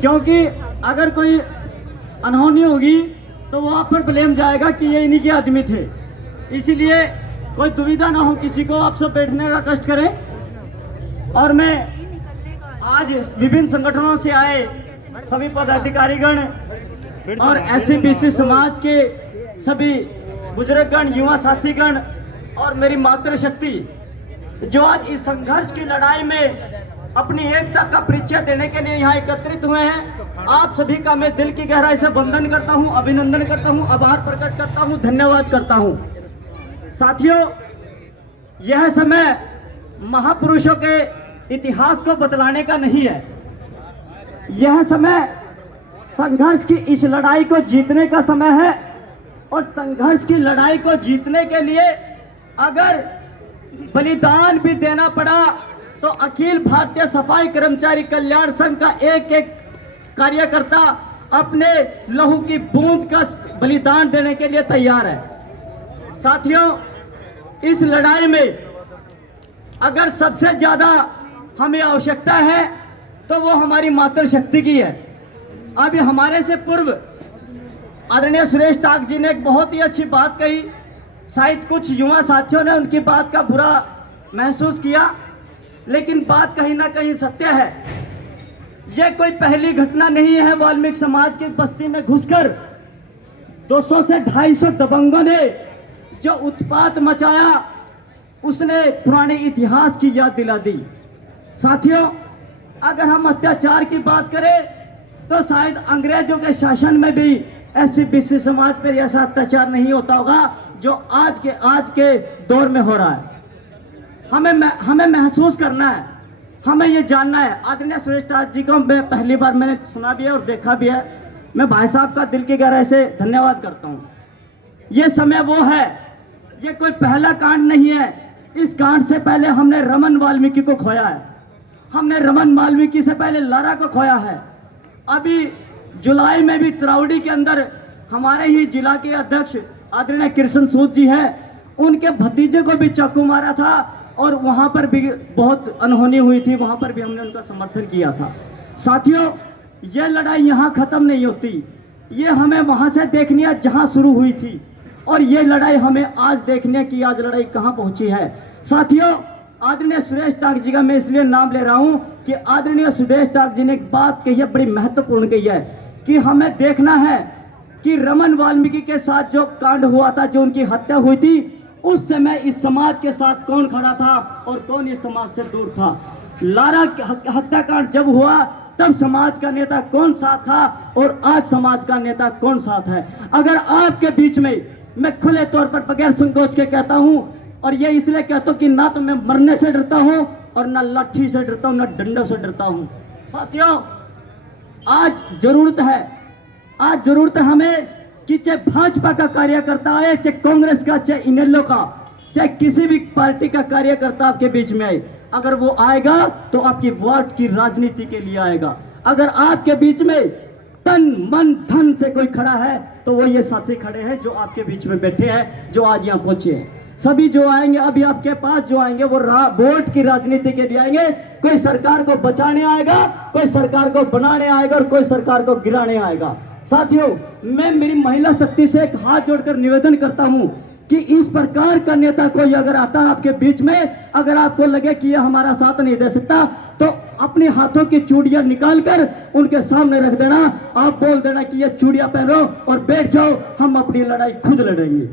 क्योंकि अगर कोई अनहोनी होगी तो वहाँ पर ब्लेम जाएगा कि ये इन्हीं के आदमी थे। इसीलिए कोई दुविधा ना हो किसी को, आप सब बैठने का कष्ट करें। और मैं आज विभिन्न संगठनों से आए सभी पदाधिकारीगण और SC/BC समाज के सभी बुजुर्गगण, युवा साथीगण और मेरी मातृशक्ति जो आज इस संघर्ष की लड़ाई में अपनी एकता का परिचय देने के लिए यहाँ एकत्रित हुए हैं, आप सभी का मैं दिल की गहराई से वंदन करता हूँ, अभिनंदन करता हूँ, आभार प्रकट करता हूँ, धन्यवाद करता हूँ। साथियों, यह समय महापुरुषों के इतिहास को बतलाने का नहीं है। यह समय संघर्ष की इस लड़ाई को जीतने का समय है। और संघर्ष की लड़ाई को जीतने के लिए अगर बलिदान भी देना पड़ा तो अखिल भारतीय सफाई कर्मचारी कल्याण संघ का एक एक कार्यकर्ता अपने लहू की बूंद का बलिदान देने के लिए तैयार है। साथियों, इस लड़ाई में अगर सबसे ज्यादा हमें आवश्यकता है तो वो हमारी मातृशक्ति की है। अभी हमारे से पूर्व आदरणीय सुरेश टाक जी ने एक बहुत ही अच्छी बात कही। शायद कुछ युवा साथियों ने उनकी बात का बुरा महसूस किया, लेकिन बात कहीं ना कहीं सत्य है। यह कोई पहली घटना नहीं है। वाल्मीकि समाज की बस्ती में घुसकर 200 से 250 दबंगों ने जो उत्पात मचाया, उसने पुराने इतिहास की याद दिला दी। साथियों, अगर हम अत्याचार की बात करें तो शायद अंग्रेजों के शासन में भी SC/BC समाज पर ऐसा अत्याचार नहीं होता होगा जो आज के दौर में हो रहा है। हमें महसूस करना है, हमें ये जानना है। आदरणीय सुरेश टाक जी को मैं पहली बार मैंने सुना भी है और देखा भी है। मैं भाई साहब का दिल की गहराई से धन्यवाद करता हूँ। ये समय वो है, ये कोई पहला कांड नहीं है। इस कांड से पहले हमने रमन वाल्मीकि को खोया है, हमने रमन वाल्मीकि से पहले लारा को खोया है। अभी जुलाई में भी त्रावड़ी के अंदर हमारे ही जिला के अध्यक्ष आदरणीय कृष्ण सूद जी हैं, उनके भतीजे को भी चाकू मारा था और वहां पर भी बहुत अनहोनी हुई थी, वहां पर भी हमने उनका समर्थन किया था। साथियों, यह लड़ाई यहाँ खत्म नहीं होती, ये हमें वहां से देखनी है जहां शुरू हुई थी, और ये लड़ाई हमें आज देखने की, आज लड़ाई कहां पहुंची है। साथियों, आदरणीय सुरेश टाक जी का मैं इसलिए नाम ले रहा हूं कि आदरणीय सुरेश टाक जी ने एक बात कही है, बड़ी महत्वपूर्ण कही है कि हमें देखना है कि रमन वाल्मीकि के साथ जो कांड हुआ था, जो उनकी हत्या हुई थी, उस समय इस समाज के साथ कौन खड़ा था और कौन इस समाज से दूर था। लारा हत्याकांड जब हुआ तब समाज का नेता कौन साथ था और आज समाज का नेता कौन साथ है। अगर आपके बीच में, मैं खुले तौर पर बगैर संकोच के कहता हूं, और ये इसलिए कहता हूं कि ना तो मैं मरने से डरता हूं और ना लाठी से डरता हूं, ना डंडों से डरता हूं। साथियों, आज जरूरत है हमें कि चाहे भाजपा का कार्यकर्ता आए, चाहे कांग्रेस का, चाहे इनेलो का, चाहे किसी भी पार्टी का कार्यकर्ता आपके बीच में आए, अगर वो आएगा तो आपकी वोट की राजनीति के लिए आएगा। अगर आपके बीच में तन मन धन से कोई खड़ा है तो वो ये साथी खड़े हैं जो आपके बीच में बैठे हैं, जो आज यहाँ पहुंचे हैं। सभी जो आएंगे अभी आपके पास, जो आएंगे वो वोट की राजनीति के लिए आएंगे। कोई सरकार को बचाने आएगा, कोई सरकार को बनाने आएगा और कोई सरकार को गिराने आएगा। साथियों, मैं मेरी महिला शक्ति से एक हाथ जोड़कर निवेदन करता हूं कि इस प्रकार का नेता कोई अगर आता है आपके बीच में, अगर आपको लगे कि यह हमारा साथ नहीं दे सकता, तो अपने हाथों की चूड़ियां निकालकर उनके सामने रख देना। आप बोल देना कि ये चूड़ियां पहनो और बैठ जाओ, हम अपनी लड़ाई खुद लड़ेंगे।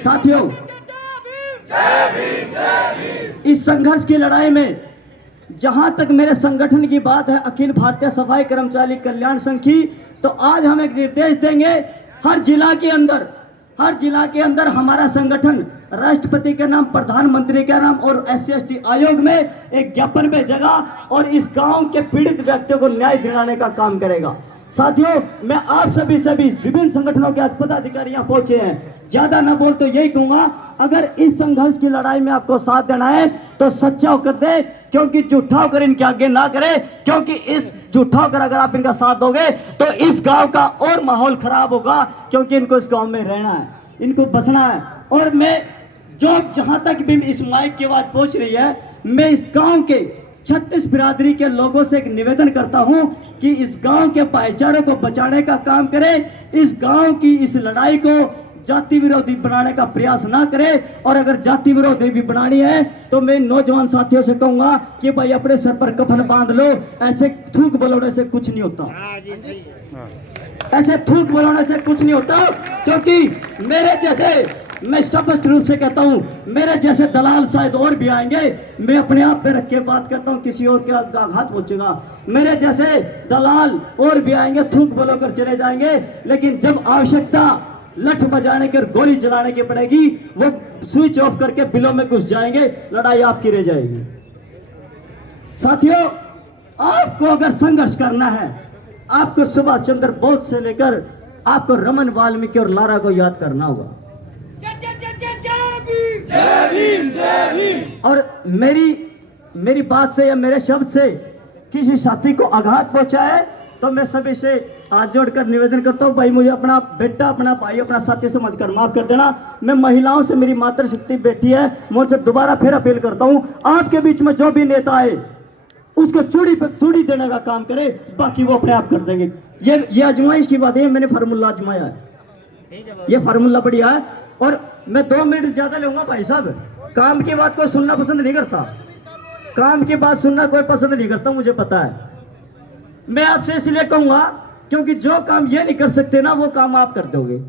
साथियों, इस संघर्ष की लड़ाई में जहां तक मेरे संगठन की बात है, अखिल भारतीय सफाई कर्मचारी कल्याण संघ की, तो आज हम एक निर्देश देंगे। हर जिला के अंदर हमारा संगठन राष्ट्रपति के नाम, प्रधानमंत्री के नाम और SC/ST आयोग में एक ज्ञापन भेजेगा और इस गांव के पीड़ित व्यक्तियों को न्याय दिलाने का काम करेगा। साथियों, मैं आप सभी विभिन्न संगठनों के पदाधिकारी यहाँ पहुंचे हैं। ज्यादा ना बोल तो यही कहूंगा, अगर इस संघर्ष की लड़ाई में आपको साथ देना है तो सच्चा होकर दे, क्योंकि झूठा होकर इनके आगे ना करे, क्योंकि इस झूठा होकर अगर आप इनका साथ दोगे तो इस गांव का और माहौल खराब होगा, क्योंकि इनको इस गांव में रहना है, इनको बसना है। और मैं जहां तक भी इस माइक की आवाज पहुंच रही है, मैं इस गांव के 36 बिरादरी के लोगों से एक निवेदन करता हूं कि इस गांव के भाईचारे को बचाने का काम करें, इस गांव की इस लड़ाई को जाति विरोधी बनाने का प्रयास ना करें। और अगर जाति विरोधी भी बनानी है तो मैं नौजवान साथियों से कहूंगा कि भाई अपने सर पर कफन बांध लो, ऐसे थूक बलोड़े से कुछ नहीं होता, ऐसे थूक बलोड़े से कुछ नहीं होता। क्योंकि मेरे जैसे, मैं स्पष्ट रूप से कहता हूं, मेरे जैसे दलाल शायद और भी आएंगे, मैं अपने आप पे रख के बात करता हूं, किसी और के आघात पहुंचेगा। मेरे जैसे दलाल और भी आएंगे, थूक बोलो कर चले जाएंगे, लेकिन जब आवश्यकता लठ बजाने की और गोली चलाने की पड़ेगी, वो स्विच ऑफ करके बिलों में घुस जाएंगे, लड़ाई आपकी रह जाएगी। साथियों, आपको अगर संघर्ष करना है, आपको सुभाष चंद्र बोस से लेकर आपको रमन वाल्मीकि और लारा को याद करना होगा। और मेरी बात से या मेरे शब्द से किसी साथी को आघात पहुंचा है तो मैं सभी से हाथ जोड़कर निवेदन करता हूं, भाई मुझे अपना बेटा, अपना भाई, अपना साथी समझकर माफ कर देना। मैं महिलाओं से, मेरी मातृशक्ति बेटी है, मैं उनसे दोबारा फिर अपील करता हूं, आपके बीच में जो भी नेता है उसको चूड़ी पे चूड़ी देने का काम करे, बाकी वो अपने आप कर देंगे। ये आजमाइश की बात है, मैंने फार्मूला आजमाया है, ये फार्मूला बढ़िया है। और मैं 2 मिनट ज्यादा लूंगा भाई साहब, काम की बात को सुनना पसंद नहीं करता, काम की बात सुनना कोई पसंद नहीं करता, मुझे पता है। मैं आपसे इसलिए कहूंगा क्योंकि जो काम ये नहीं कर सकते ना, वो काम आप कर दोगे।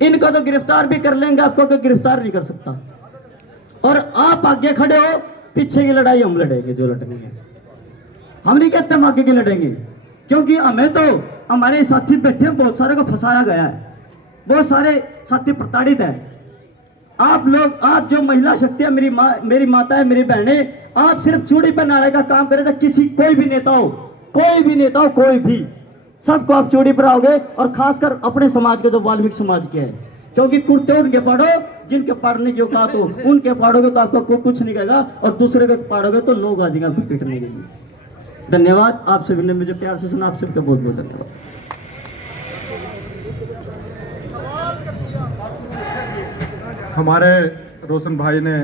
इनको तो गिरफ्तार भी कर लेंगे, आपको कोई गिरफ्तार नहीं कर सकता। और आप आगे खड़े हो, पीछे की लड़ाई हम लड़ेंगे, जो लड़नी है। हम नहीं कहते हम आगे की लड़ेंगे, क्योंकि हमें तो हमारे साथी बैठे हैं, बहुत सारे को फंसाया गया है, बहुत सारे साथी प्रताड़ित है। आप लोग, आप जो महिला शक्ति है, मेरी माता है, मेरी बहनें, आप सिर्फ चूड़ी पर नारे का काम करें तो किसी, कोई भी नेता हो, कोई भी, सबको आप चूड़ी पर आओगे। और खासकर अपने समाज के, जो वाल्मीकि समाज के हैं, क्योंकि कुर्ते उनके पाड़ो जिनके पाड़ने की औकात हो, उनके पाड़ोगे तो आपको कुछ नहीं कहेगा, और दूसरे के पाड़ोगे तो लोग आ जाएंगे आपको पीटने के लिए। धन्यवाद, आप सभी ने मुझे प्यार से सुना, आप सबका बहुत बहुत धन्यवाद। हमारे रोशन भाई ने